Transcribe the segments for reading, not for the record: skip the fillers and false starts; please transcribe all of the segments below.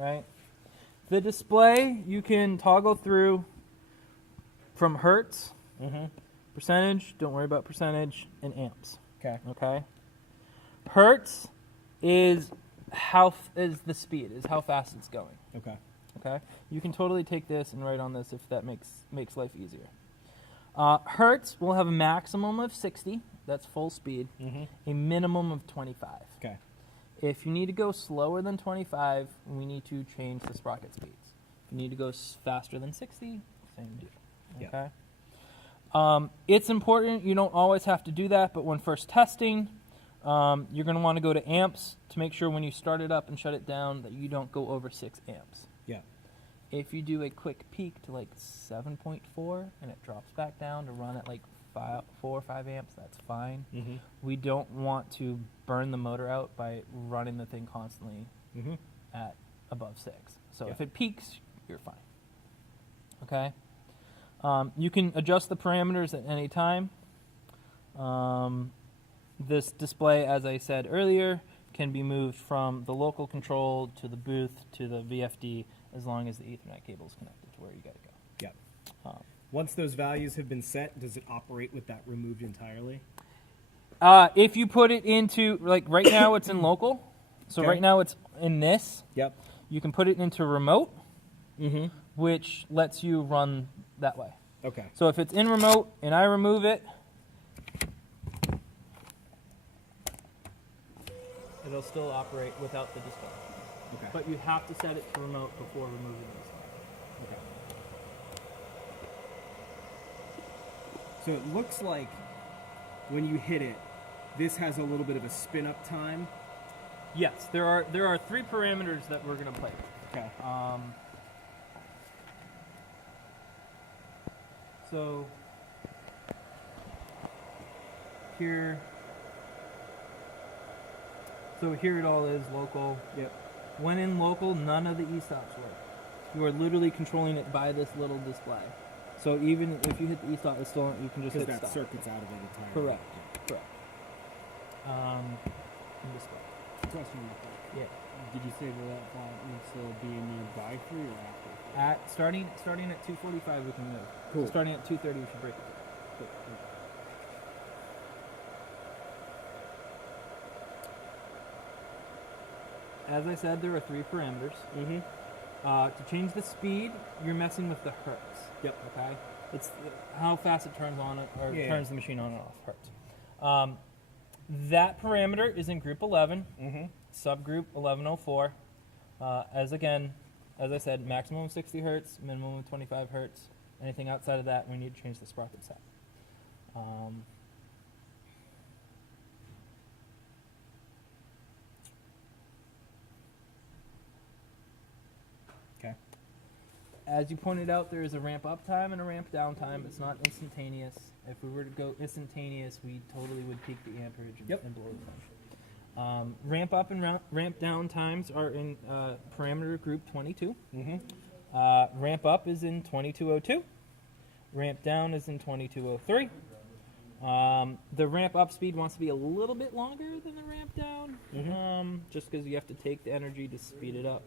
right? The display, you can toggle through from hertz, percentage, don't worry about percentage, and amps. Okay? Hertz is the speed, is how fast it's going. Okay? You can totally take this and write on this if that makes life easier. Hertz will have a maximum of 60, that's full speed, a minimum of 25. Okay. If you need to go slower than 25, we need to change the sprocket speeds. If you need to go faster than 60, same deal. Okay. It's important, you don't always have to do that, but when first testing, you're going to want to go to amps to make sure when you start it up and shut it down that you don't go over 6 amps. If you do a quick peak to like 7.4 and it drops back down to run at like 4 or 5 amps, that's fine. We don't want to burn the motor out by running the thing constantly at above 6. So if it peaks, you're fine. Okay? You can adjust the parameters at any time. This display, as I said earlier, can be moved from the local control to the booth to the VFD as long as the Ethernet cable is connected to where you got to go. Once those values have been set, does it operate with that removed entirely? If you put it into, like right now it's in local, so right now it's in this. You can put it into remote, which lets you run that way. So if it's in remote and I remove it, it'll still operate without the display. But you have to set it to remote before removing the display. So it looks like when you hit it, this has a little bit of a spin-up time. Yes, there are 3 parameters that we're going to play with. So here it all is local. When in local, none of the e-stops work. You are literally controlling it by this little display. So even if you hit the e-stop, it's still, you can just hit that stop. circuit's out of it entirely. Correct. Display. Question about that. Did you say that needs to be nearby for you or after? Starting at 2:45, we can move. Cool. So starting at 2:30, we should break it. As I said, there are 3 parameters. To change the speed, you're messing with the hertz. Okay? It's how fast it turns on or turns the machine on and off. Hertz. That parameter is in group 11, subgroup 1104. As I said, maximum of 60 hertz, minimum of 25 hertz. Anything outside of that, we need to change the sprocket set. As you pointed out, there is a ramp up time and a ramp down time. It's not instantaneous. If we were to go instantaneous, we totally would peak the amperage and blow the punch. Ramp up and ramp down times are in parameter group 22. Ramp up is in 2202. Ramp down is in 2203. The ramp up speed wants to be a little bit longer than the ramp down, just because you have to take the energy to speed it up.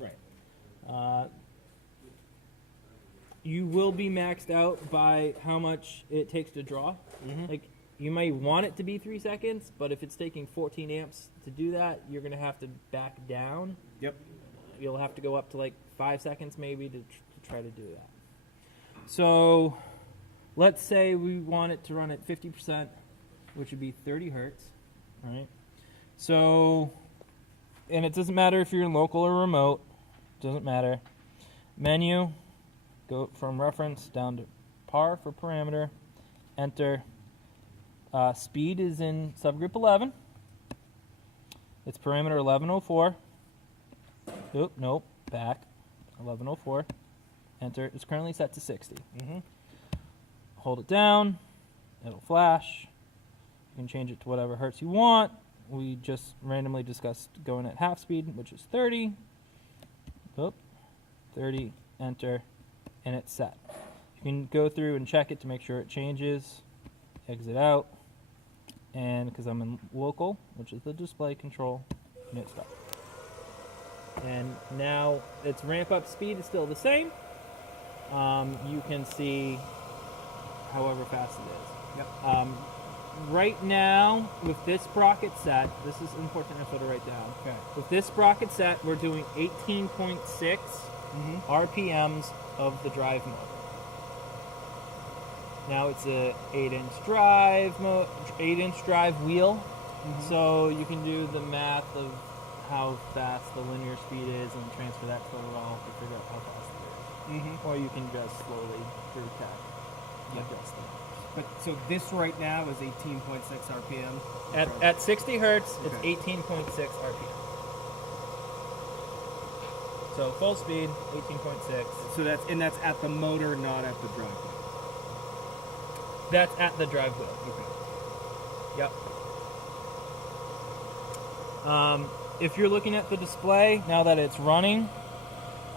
You will be maxed out by how much it takes to draw. Like, you might want it to be 3 seconds, but if it's taking 14 amps to do that, you're going to have to back down. You'll have to go up to like 5 seconds maybe to try to do that. So let's say we want it to run at 50%, which would be 30 hertz, right? So, and it doesn't matter if you're in local or remote, doesn't matter. Menu. Go from reference down to par for parameter. Enter. Speed is in subgroup 11. It's parameter 1104. Nope. Back. 1104. Enter. It's currently set to 60. Hold it down. It'll flash. You can change it to whatever hertz you want. We just randomly discussed going at half speed, which is 30. 30. Enter. And it's set. You can go through and check it to make sure it changes. Exit out. And because I'm in local, which is the display control, and hit stop. And now its ramp up speed is still the same. You can see however fast it is. Yep. Right now, with this sprocket set, this is important info to write down. Okay. With this sprocket set, we're doing 18.6 RPMs of the drive motor. Now it's a 8-inch drive, 8-inch drive wheel, so you can do the math of how fast the linear speed is and transfer that to the raw to figure out how fast it is. Or you can just slowly through tech adjust them. But so this right now is 18.6 RPM. At 60 hertz, Okay. it's 18.6 RPM. So full speed, 18.6. So that's at the motor, not at the drive wheel. That's at the drive wheel. Okay. Yep. If you're looking at the display, now that it's running,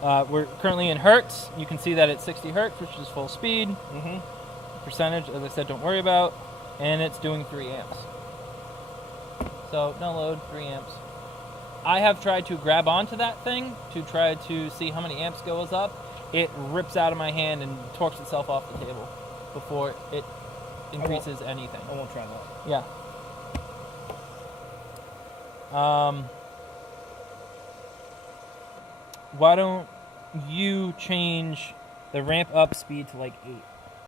we're currently in hertz. You can see that it's 60 hertz, which is full speed. Percentage, as I said, don't worry about. And it's doing 3 amps. So download 3 amps. I have tried to grab onto that thing to try to see how many amps goes up. It rips out of my hand and torques itself off the table before it increases anything. I won't try that. Yeah. Why don't you change the ramp up speed to like 8?